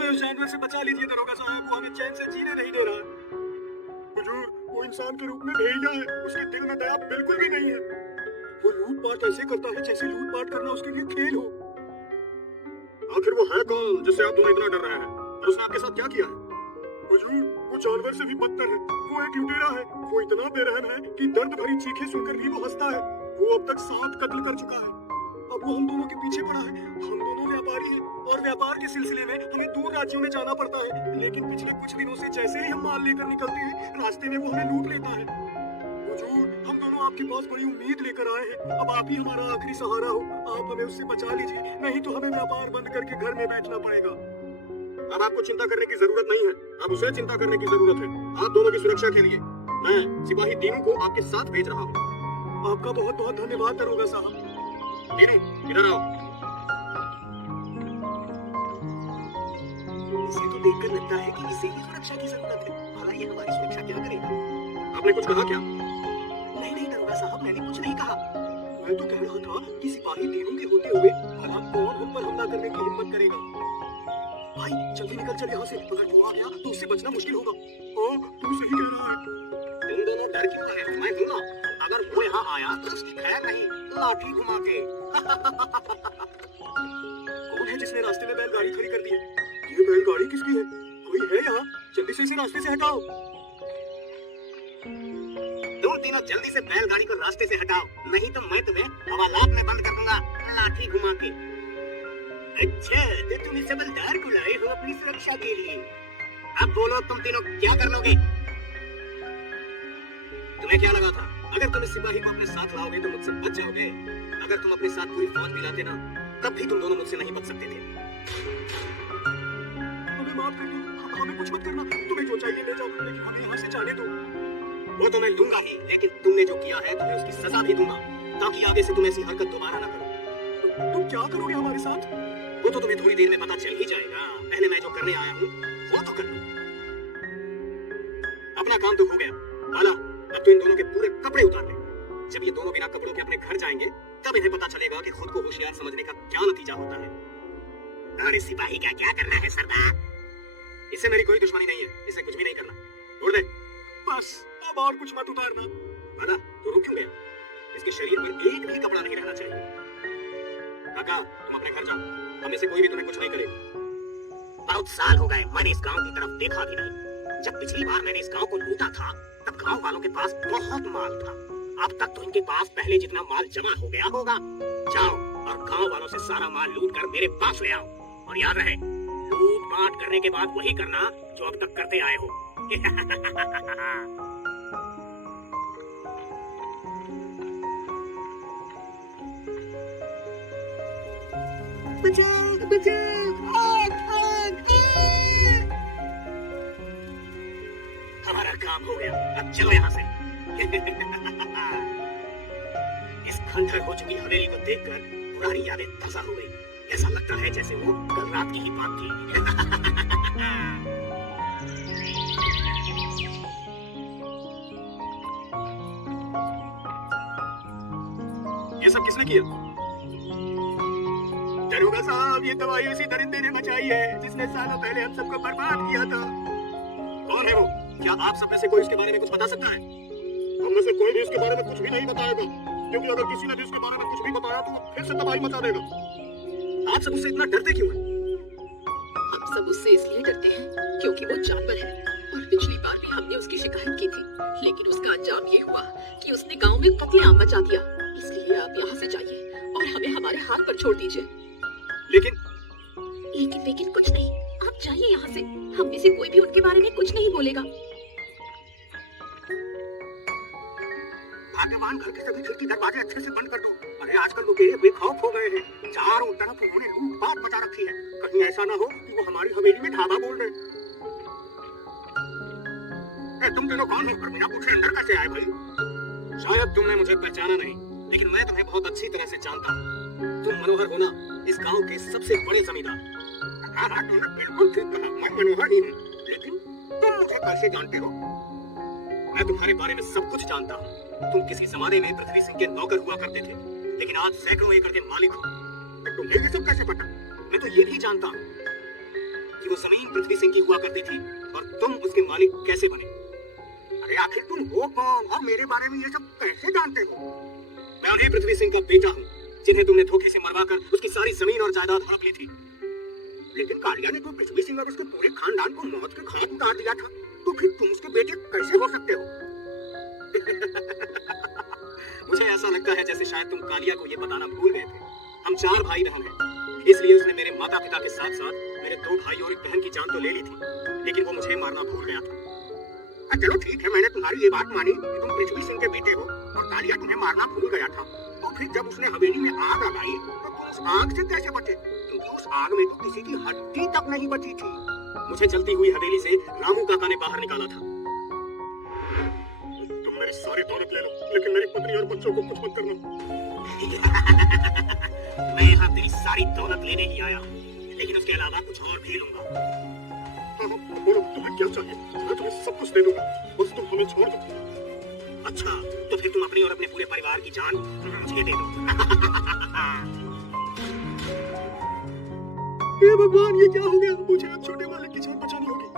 हमें उस जानवर से बचा लीजिए दरोगा साहब, वो हमें चैन से जीने नहीं दे रहा है। हुजूर, वो इंसान के रूप में भेड़िया है, उसके दिल में दया बिल्कुल भी नहीं है। वो लूटपाट ऐसे करता है जैसे लूटपाट करना उसके लिए खेल हो। आखिर वो है कौन जिससे आप दोनों इतना डर रहे हैं, और उसने आपके साथ क्या किया है? हुजूर, वो जानवर से भी बदतर है। वो एक लुटेरा है। वो इतना बेरहम है कि दर्द भरी चीखें सुनकर भी वो हंसता है। वो अब तक 7 कत्ल कर चुका है। अब वो हम दोनों के पीछे पड़ा है। हम दोनों व्यापारी हैं और व्यापार के सिलसिले में हमें दूर राज्यों में जाना पड़ता है, लेकिन पिछले कुछ दिनों से जैसे ही हम माल लेकर निकलते हैं, रास्ते में वो हमें लूट लेता है। हुजूर, हम दोनों आपके पास बड़ी उम्मीद लेकर आए हैं। अब आप ही हमारा आखिरी सहारा हो। आप हमें उससे बचा लीजिए, नहीं तो हमें व्यापार बंद करके घर में बैठना पड़ेगा। अब आपको चिंता करने की जरूरत नहीं है, अब उसे चिंता करने की जरूरत है। आप दोनों की सुरक्षा के लिए मैं सिपाही दीनू को आपके साथ भेज रहा हूँ। आपका बहुत बहुत धन्यवाद दरोगा साहब। दीनू, इधर आओ। इसे तो देखकर लगता है कि इसे ही सुरक्षा की जरूरत है। भला ये हमारी सुरक्षा क्या करेगा? आपने कुछ कहा क्या? नहीं नहीं दरोगा साहब, मैंने कुछ नहीं कहा। मैं तो कह रहा था कि सिपाही दीनू के होते हुए भला कौन हम पर हमला करने की हिम्मत करेगा। भाई जल्दी निकल चल यहाँ से, अगर वो आ गया तो उससे बचना मुश्किल होगा। ओ, तू सही कह रहा है। तुम दोनों डर क्यों रहे हो? मैं दूंगा। अगर वो यहाँ आया तो उसकी खैर नहीं, लाठी घुमा के। कौन है जिसने रास्ते में बैलगाड़ी खड़ी कर दी है? ये बैलगाड़ी किसकी है? कोई है यहाँ? जल्दी से इसे रास्ते से हटाओ। तुम तीनों जल्दी से बैलगाड़ी को रास्ते से हटाओ, नहीं तो मैं तुम्हें हवालात में बंद कर दूंगा, लाठी घुमा के। अच्छा, तो तुम इस हवलदार को लाए हो अपनी सुरक्षा के लिए। अब बोलो, तुम तीनों क्या कर लोगे? तुम्हें क्या लगा था अगर तुम इस सिपाही को अपने साथ लाओगे तो मुझसे बच जाओगे? अगर तुम अपने साथ पूरी फौज भी लाते ना, तब भी तुम दोनों मुझसे नहीं बच सकते थे। हमें माफ कर दो, हमें कुछ मत करना। तुम्हें जो चाहिए ले जाओ, लेकिन हमें यहाँ से जाने दो। वो तो मैं दूंगा ही, लेकिन तुमने जो किया है तुम्हें उसकी सजा भी दूंगा, ताकि आगे से तुम ऐसी हरकत दोबारा ना करो। तुम क्या करोगे हमारे साथ? वो तो तुम्हें थोड़ी देर में पता चल ही जाएगा। पहले मैं जो करने आया हूँ वो तो कर लूं। अपना काम तो हो गया। बाला, अब तो इन दोनों के पूरे कपड़े उतार ले। जब ये दोनों बिना कपड़ों के अपने घर जाएंगे, तब इन्हें पता चलेगा कि खुद को होशियार समझने का क्या नतीजा होता है। और इस सिपाही का क्या करना है सरदार? इससे मेरी कोई दुश्मनी नहीं है, इसे कुछ भी नहीं करना। छोड़ दे। बस अब और कुछ मत उतारना। बाला, तो रुक क्यों गया? इसके शरीर पर एक भी कपड़ा नहीं रहना चाहिए। काका, तुम अपने घर जाओ, हमें से कोई भी तुम्हें कुछ नहीं करेगा। बहुत साल हो गए मैंने इस गांव की तरफ देखा भी नहीं। जब पिछली बार मैंने इस गांव को लूटा था, तब गांव वालों के पास बहुत माल था। अब तक तो इनके पास पहले जितना माल जमा हो गया होगा। जाओ और गांव वालों से सारा माल लूट कर मेरे पास ले आओ। और याद रहे, लूट पाट करने के बाद वही करना जो अब तक करते आए हो। बचाओ, बचाओ, आग, आग, आग। हमारा काम हो गया, अब चलो यहाँ से। इस खंडहर हो चुकी हवेली को देखकर पुरानी यादें ताजा हो गई। ऐसा लगता है जैसे वो कल रात की ही बात थी। ये सब किसने किया? दरोगा साहब, ये दवाई उसी दरिंदे ने मचाई है जिसने सालों पहले हम सबको बर्बाद किया था। कौन है वो? क्या आप सब में से कोई उसके बारे में कुछ बता सकता है? हम में से कोई भी इसके बारे में कुछ भी नहीं बताएगा, क्योंकि अगर किसी ने भी इसके बारे में कुछ भी बताया तो वो फिर से तबाही मचा देगा। आप सब उससे इतना डरते क्यों हैं? हम सब उससे इसलिए डरते हैं क्योंकि वो जानवर है, और पिछली बार भी हमने उसकी शिकायत की थी, लेकिन उसका अंजाम ये हुआ कि उसने गांव में कत्लेआम मचा दिया। इसलिए आप यहाँ से जाइए और हमें हमारे हाथ पर छोड़ दीजिए। लेकिन कुछ नहीं, आप जाइए यहाँ से। हम में से कोई भी उनके बारे में कुछ नहीं बोलेगा। भाग्यवान घर के सभी खिड़की दरवाजे अच्छे से बंद कर दो। अरे आजकल लुटेरे बेखौफ हो गए हैं। चारों तरफ उन्होंने लूटपाट मचा रखी है। कहीं ऐसा ना हो कि वो हमारी हवेली में ढाबा बोल रहे। तुम दोनों कौन हो? बिना पूछे अंदर कैसे आए भाई? शायद तुमने मुझे पहचाना नहीं, लेकिन मैं तुम्हें बहुत अच्छी तरह से जानता हूँ। तुम मनोहर हो ना, इस गांव के सबसे बड़े जमींदार। हाँ, तुमने बिल्कुल ठीक कहा, मैं मनोहर ही हूँ। लेकिन तुम मुझे कैसे जानते हो? मैं तुम्हारे बारे में सब कुछ जानता हूँ। तुम किसी जमाने में पृथ्वी सिंह के नौकर हुआ करते थे, लेकिन आज सैकड़ों एकड़ के मालिक हो। तुम्हें ये सब कैसे पता? मैं तो ये भी जानता हूँ। कि वो जमीन पृथ्वी सिंह की हुआ करती थी और तुम उसके मालिक कैसे बने। अरे आखिर तुम हो कौन और मेरे बारे में ये सब कैसे जानते हो? मैं उन्हीं पृथ्वी सिंह का बेटा हूँ जिन्हें तुमने धोखे से मरवाकर उसकी सारी जमीन और जायदाद हड़प ली थी। लेकिन कालिया ने तो पृथ्वी सिंह और उसके पूरे खानदान को मौत के घाट उतार दिया था, तो फिर तुम उसके बेटे कैसे हो सकते हो? मुझे ऐसा लगता है जैसे शायद तुम कालिया को ये बताना भूल गए थे। हम 4 भाई बहन हैं, इसलिए उसने मेरे माता पिता के साथ साथ मेरे 2 भाई और एक बहन की जान तो ले ली थी, लेकिन वो मुझे मारना भूल गया था। चलो ठीक है, मैंने तुम्हारी ये बात मानी कि तुम पृथ्वी सिंह के बेटे हो और कालिया तुम्हें मारना भूल गया था। तो फिर जब उसने हवेली में आग लगाई तो तुम उस आग से कैसे बचे? क्योंकि उस आग में तो किसी की हड्डी तक नहीं बची थी। मुझे जलती हुई हवेली से रामू काका ने बाहर निकाला था। तुम मेरी सारी दौलत ले लो, लेकिन मेरी पत्नी और बच्चों को कुछ मत करना। मैं यहाँ तेरी सारी दौलत लेने ही आया हूँ, लेकिन उसके अलावा कुछ और भी लूंगा। बोलो तुम्हें क्या चाहिए, मैं तुम्हें सब कुछ दे दूंगा, बस तुम हमें छोड़ दो। अच्छा, तो फिर तुम अपनी और अपने पूरे परिवार की जान मुझे दे दो। हे भगवान, ये क्या हो गया? मुझे अब छोटे मालिक की जान बचानी होगी।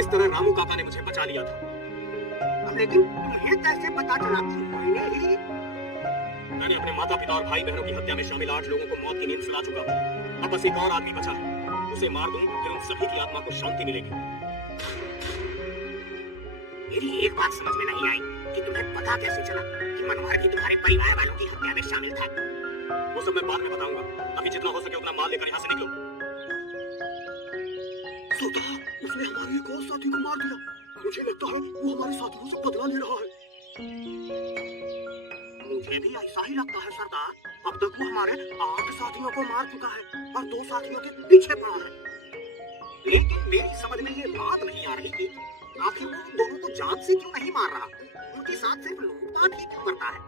इस तरह रामू काका ने मुझे बचा लिया था। लेकिन तुम्हें कैसे पता चला कि मैंने अपने माता पिता और भाई बहनों की हत्या में शामिल 8 लोगों को मौत की नींद सुला चुका हूँ। अब बस एक और आदमी बचा है, उसे मार दूं फिर उन सभी की आत्मा को शांति मिलेगी। मेरी एक बात समझ में नहीं आई कि तुम्हें पता कैसे चला कि मनोहर भी तुम्हारे परिवार वालों की हत्या में शामिल था। वो सब मैं बाद में बताऊंगा, अभी जितना हो सके उतना माल लेकर यहाँ से निकलो। सोता, उसने हमारे एक और साथी को मार दिया। मुझे लगता है वो हमारे साथियों से बदला ले रहा है। मुझे भी ऐसा ही लगता है सरदार। अब तक वो हमारे 8 साथियों को मार चुका है और 2 साथियों के पीछे पड़ा है। लेकिन मेरी समझ में ये बात नहीं आ रही कि आखिर वो उन दोनों को जान से क्यों नहीं मार रहा, उनके साथ सिर्फ लूटपाट ही क्यों करता है।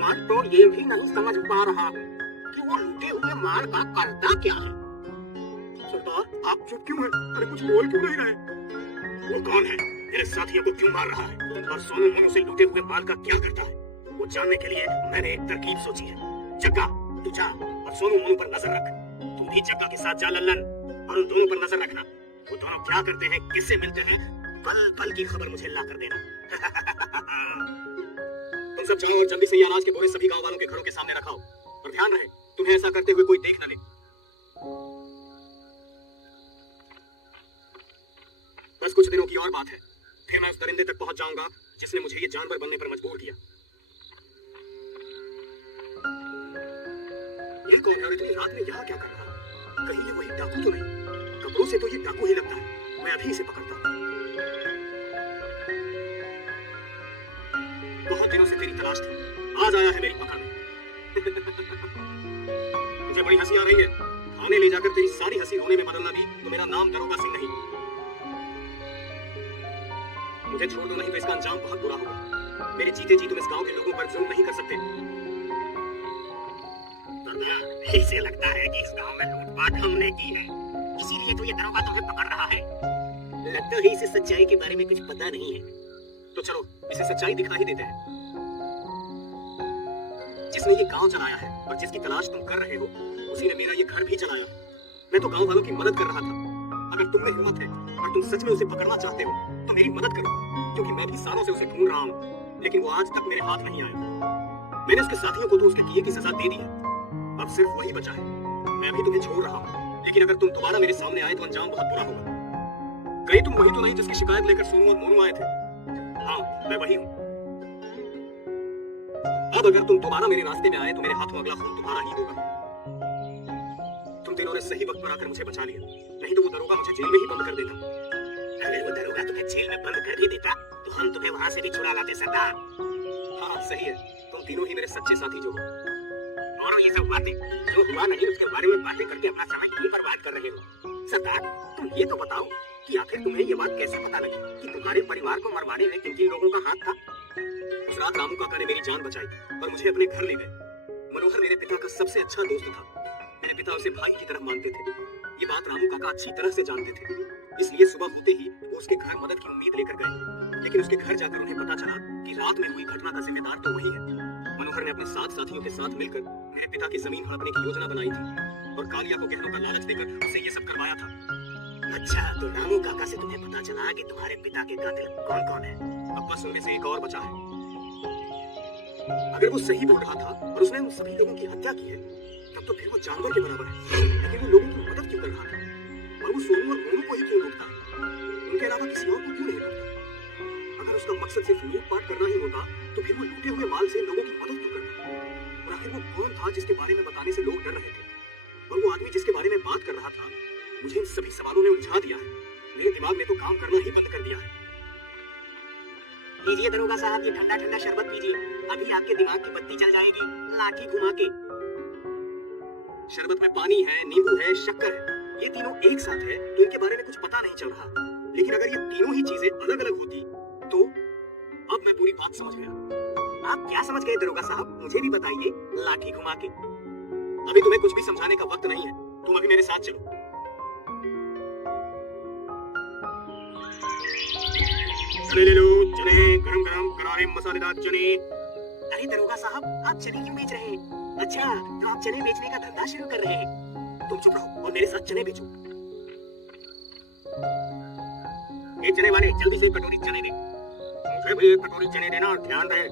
मैं तो ये भी नहीं समझ पा रहा हूँ कि वो लूटे हुए माल का करता क्या है। सरदार, आप चुप क्यों हैं? अरे कुछ बोल क्यों नहीं रहे? वो कौन है, मेरे साथियों को क्यों मार रहा है और सोनू मोनू से लूटे हुए माल का क्या करता है, वो जानने के लिए मैंने एक तरकीब सोची है। जग्गा, तू जा और सोनू मोनू पर नजर रख। तू भी जग्गा के साथ जा लल्लन, और उन दोनों पर नजर रखना। वो दोनों क्या करते हैं, किससे मिलते हैं, पल पल की खबर मुझे ला कर देना। तुम सब जाओ और जल्दी से ये अनाज के बोरे सभी गांव वालों के घरों के सामने रखाओ, और ध्यान रहे तुम्हें ऐसा करते हुए कोई देख न ले। बस कुछ दिनों की और बात है, फिर मैं उस दरिंदे तक पहुंच जाऊंगा जिसने मुझे ये जानवर बनने पर मजबूर किया। ये कौन है और इतनी रात में यहाँ क्या कर रहा है? कहीं ये वही डाकू तो नहीं? कपड़ों से तो ये डाकू ही लगता है। मैं अभी इसे पकड़ता हूँ। बहुत दिनों से तेरी तलाश थी, आज आया है मेरी पकड़ में। मुझे बड़ी हंसी आ रही है। थाने ले जाकर तेरी सारी हंसी रोने में बदलना भी तो मेरा नाम दरोगा सिंह नहीं। मुझे छोड़ दो, नहीं तो इसका अंजाम बहुत बुरा होगा। मेरे जीते जी तुम इस गांव के लोगों पर जुल्म नहीं कर सकते। इसे लगता है कि इस गांव में लूटपाट हमने की है, इसीलिए तो ये दरोगा तुम्हें पकड़ रहा है। लगता है इसे सच्चाई के बारे में कुछ पता नहीं है। तो चलो इसे सच्चाई दिखा ही देते हैं। जिसने ये गांव चलाया है और जिसकी तलाश तुम कर रहे हो, उसी ने मेरा ये घर भी चलाया। मैं तो गांव वालों की मदद कर रहा था। अगर तुम में हिम्मत है और तुम सच में उसे पकड़ना चाहते हो तो मेरी मदद करो, क्योंकि मैं भी सालों से उसे ढूंढ रहा हूँ, लेकिन वो आज तक मेरे हाथ नहीं आया। मैंने उसके साथियों को तो उसके किए की सजा दे दी है, अब सिर्फ वही बचा है। मैं भी तुम्हें छोड़ रहा हूँ, लेकिन अगर तुम दोबारा मेरे सामने आए तो अंजाम बहुत बुरा होगा। कहीं तुम वही तो नहीं जिसकी शिकायत लेकर सोनू और मोनू आए थे? हाँ, मैं वही हूँ। अब अगर तुम दोबारा मेरे रास्ते में आए तो मेरे हाथों अगला खून तुम्हारा ही होगा। तुम तीनों ने सही वक्त पर आकर मुझे बचा लिया, नहीं तो वो दरोगा मुझे जेल में ही बंद कर देता। अगर वो दरोगा तुम्हें जेल में बंद कर भी देता तो हम तुम्हें वहां से भी छुड़ा लाते सरदार। हाँ सही है, तुम तीनों ही मेरे सच्चे साथी जो हो। और ये सब बातें जो हुआ नहीं उसके बारे में बातें करके अपना समय क्यों बर्बाद कर रहे हो? सरदार, तुम ये तो बताओ कि आखिर तुम्हें ये बात कैसे पता लगी कि तुम्हारे परिवार को मरवाने में किन किन लोगों का हाथ था? उस रात रामू काका ने मेरी जान बचाई और मुझे अपने घर ले गए। मनोहर मेरे पिता का सबसे अच्छा दोस्त था। मेरे पिता उसे भाई की तरह मानते थे। ये बात रामू काका अच्छी तरह से जानते थे, इसलिए सुबह होते ही वो उसके घर मदद की उम्मीद लेकर गए। लेकिन उसके घर जाकर उन्हें पता चला कि रात में हुई घटना का जिम्मेदार तो वही है। मनोहर ने अपने 7 साथियों के साथ मिलकर मेरे पिता की जमीन हड़पने की योजना बनाई थी और कालिया को गहनों का लालच देकर उससे ये सब करवाया था। अच्छा, तो रामू काका से तुम्हें पता चला कि तुम्हारे पिता के कातिल कौन कौन है? अब बस उनमें से एक और बचा है। अगर वो सही बोल रहा था और उसने उन सभी लोगों की हत्या की है, तब तो फिर वो जानवर के बराबर है। लेकिन वो लोगों की मदद क्यों कर रहा था? और वो सोनू और मोनू को ही क्यों लूटता है? उनके अलावा किसी और को क्यों नहीं लूटता? अगर उसका मकसद सिर्फ लूटपाट करना ही होता, तो फिर वो लूटे हुए माल से लोगों की मदद क्यों करता? और आखिर वो कौन था जिसके बारे में बताने से लोग डर रहे थे? और वो आदमी जिसके बारे में बात कर रहा था, मुझे इन सभी सवालों ने उलझा दिया है। मेरे दिमाग ने तो काम करना ही बंद कर दिया है। लीजिए दरोगा साहब, ये ठंडा ठंडा शरबत पीजिए, अभी आपके दिमाग की बत्ती चल जाएगी लाठी घुमा के। शरबत में पानी है, नींबू है, शक्कर है, ये तीनों एक साथ है, तो इनके बारे में कुछ पता नहीं चल रहा। लेकिन अगर ये तीनों ही चीजें अलग अलग होती, तो अब मैं पूरी बात समझ गया। आप क्या समझ गए दरोगा साहब, मुझे भी बताइए लाठी घुमा के। अभी तुम्हें कुछ भी समझाने का वक्त नहीं है, तुम अभी मेरे साथ चलो। चने ले लो, चने, गरम गरम करारे मसालेदार चने। अरे दरोगा साहब, आप चने क्यों बेच रहे हैं? अच्छा, तो आप चने बेचने का धंधा शुरू कर रहे हैं? तुम चुप रहो और मेरे साथ चने बेचो। ये चने वाले, जल्दी से एक कटोरी चने दे। मुझे भी एक कटोरी चने देना और ध्यान रहे,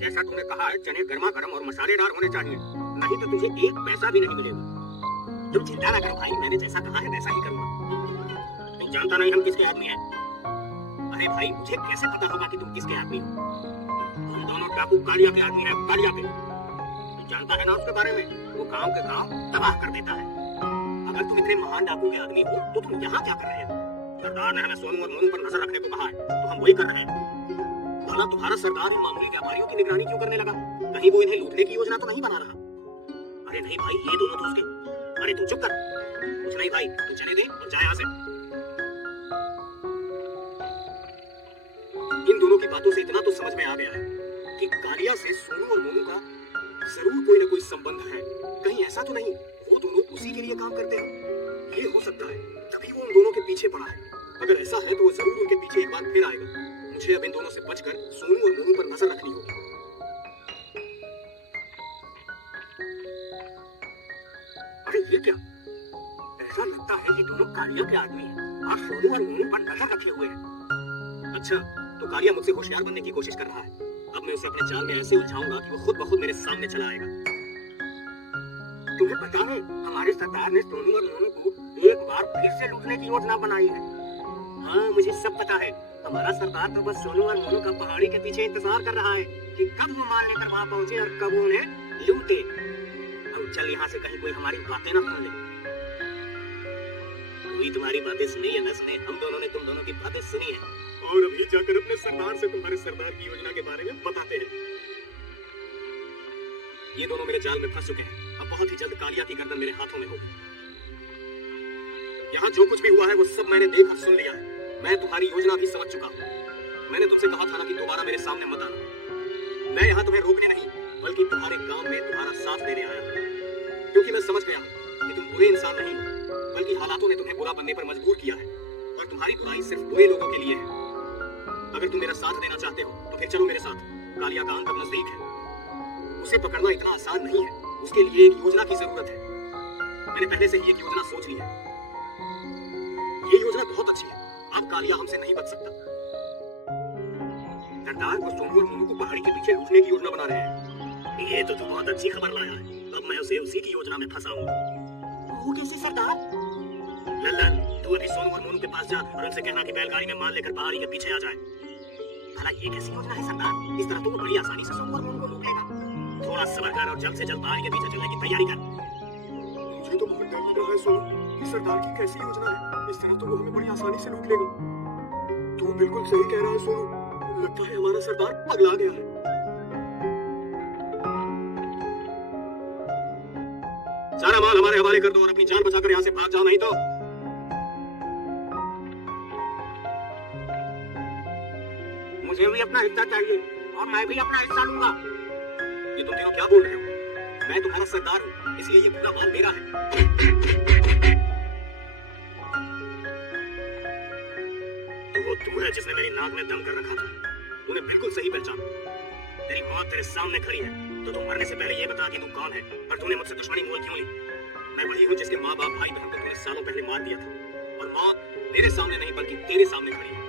जैसा तुमने कहा है, चने गर्मा गर्म और मसालेदार होने चाहिए, नहीं तो तुझे एक पैसा भी नहीं मिलेगा। तुम चिंता ना करो भाई, मैंने जैसा कहा है वैसा ही करूंगा। तुम जानता नहीं हम किसके आदमी हैं। अरे भाई, मुझे कैसे पता होगा कि तुम किसके आदमी हो? हम दोनों डाकू कालिया के आदमी हैं, कालिया के। तू जानता है ना उसके बारे में, वो गांव के गांव तबाह कर देता है। अगर तुम इतने महान डाकू के आदमी हो, तो तुम यहाँ क्या कर रहे हो? सरदार ने हमें सोनू और मोनू पर नजर रखने को कहा है, तो हम वही कर रहे हैं। भला तुम्हारा सरदार इन मामूली व्यापारियों की निगरानी क्यों करने लगा? कहीं वो इन्हें लूटने की योजना तो नहीं बना रहा? अरे नहीं भाई, ये दोनों तो उसके। अरे तू चुप कर, कुछ नहीं भाई, तू चले गए और जा यहाँ से। इन दोनों की बातों से इतना तो समझ में आ गया है कि कालिया से सोनू और मोनू का जरूर कोई ना कोई संबंध है। कहीं ऐसा तो नहीं वो दोनों उसी के लिए काम करते हैं? ये हो सकता है, तभी वो उन दोनों के पीछे पड़ा है। अगर ऐसा है तो वो जरूर उनके पीछे एक बार फिर आएगा। मुझे अब इन दोनों से बचकर सोनू और मोनू पर नजर रखनी होगी। अरे ये क्या? ऐसा लगता है ये दोनों कालिया के आदमी हैं और सोनू और मोनू पर नजर रखे हुए हैं। अच्छा, तो कालिया मुझसे होशियार बनने की कोशिश कर रहा है। अब मैं उसे अपने जाल में ऐसे उलझाऊंगा कि वो खुद ब खुद मेरे सामने चला आएगा। तुम्हें पता है, हमारे सरदार ने सोनू और मोनू को एक बार फिर से लूटने की योजना बनाई है। हाँ, मुझे सब पता है। हमारा सरदार तो बस सोनू और मोनू का पहाड़ी के पीछे इंतजार कर रहा है कि कब वो माल लेकर वहां पहुंचे और कब वो उन्हें लूटे। अब चल यहाँ से, कहीं कोई हमारी बातें ना सुन ले। कोई तुम्हारी बातें सुनी या न सुने, हम दोनों ने तुम दोनों की बातें सुनी है और अभी जाकर अपने सरदार से तुम्हारे सरदार की योजना के बारे में बताते हैं। ये दोनों मेरे जाल में फंस चुके हैं। अब बहुत ही जल्द कालिया की गर्दन मेरे हाथों में होगी। यहाँ जो कुछ भी हुआ है वो सब मैंने देख और सुन लिया है। मैं तुम्हारी योजना भी समझ चुका हूँ। मैंने तुमसे कहा था ना कि दोबारा मेरे सामने मत आना। मैं यहाँ तुम्हें रोकने नहीं, बल्कि तुम्हारे काम में तुम्हारा साथ देने आया हूँ, क्योंकि मैं समझ गया हूँ कि तुम बुरे इंसान नहीं हो, बल्कि हालातों ने तुम्हें बुरा बनने पर मजबूर किया है और तुम्हारी बुराई सिर्फ बुरे लोगों के लिए है। अगर तुम मेरा साथ देना चाहते हो तो फिर चलो मेरे साथ। कालिया का अंत अब नजदीक है। उसे पकड़ना इतना आसान नहीं है, उसके लिए एक योजना की जरूरत है। मैंने पहले से ही एक योजना सोच ली है। ये योजना बहुत अच्छी है। अब कालिया हमसे नहीं बच सकता। सरदार को सोनू और मोनू को पहाड़ी के पीछे लूटने की योजना बना रहे हैं। ये तो बहुत अच्छी खबर लाया है। अब मैं उसे उसी की योजना में फंसाऊंगा। वो कैसे सरदार? लल्लन, तू अभी सोनू और मोनू के पास जा और उनसे कहना कि बैलगाड़ी में माल लेकर पहाड़ी के पीछे आ जाए। भला ये कैसी योजना है सरदार? इस तरह तो वो बड़ी आसानी से सोनू और मोनू को लूट लेगा। थोड़ा सब्र कर और जल्द से जल्द पहाड़ी के पीछे चलने की तैयारी कर। मुझे तो बहुत डर लग रहा है सोनू कि सरदार की कैसी योजना है। इस तरह तो वो हमें बड़ी आसानी से लूट लेगा। तू बिल्कुल सही कह रहा है सोनू। लगता है हमारा सरदार पगला गया है। सारा माल हमारे हवाले कर दो और अपनी जान बचाकर यहाँ से भाग जाओ, नहीं तो मुझे भी अपना हिस्सा चाहिए और मैं भी अपना हिस्सा लूंगा। ये तुम तीनों क्या बोल रहे हो? मैं तुम्हारा सरदार हूँ, इसलिए ये पूरा माल मेरा है। तो वो तू है जिसने मेरी नाक में दम कर रखा था। तूने बिल्कुल सही पहचाना। तेरी मौत तेरे सामने खड़ी है। तो तू मरने से पहले ये बता कि तू कौन है और तूने मुझसे दुश्मनी मोल क्यों ली? मैं वही हूँ जिसके माँ बाप भाई बहन को तूने सालों पहले मार दिया था और माँ तेरे सामने नहीं बल्कि तेरे सामने खड़ी है।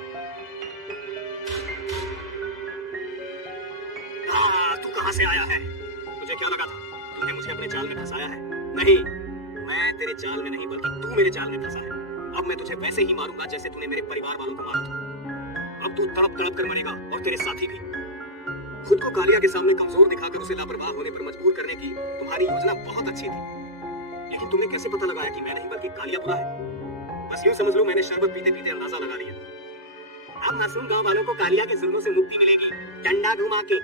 तू कहाँ से आया है? मुझे क्या लगा था तूने मुझे अपने जाल में फंसाया है? नहीं, मैं तेरे जाल में नहीं बल्कि तू मेरे जाल में फंसा है। अब मैं तुझे वैसे ही मारूंगा जैसे तूने मेरे परिवार वालों को मारा था। अब तू तड़प तड़प कर मरेगा और तेरे साथी भी। खुद को कालिया के सामने कमजोर दिखाकर उसे लापरवाह होने पर मजबूर करने की तुम्हारी योजना बहुत अच्छी थी, लेकिन तुमने कैसे पता लगाया कि मैं नहीं बल्कि कालिया बुरा है? बस यूं समझ लो मैंने शरबत पीते पीते अंदाजा लगा लिया। अब मासूम गांव वालों को कालिया के जुल्मों से मुक्ति मिलेगी डंडा घुमा के।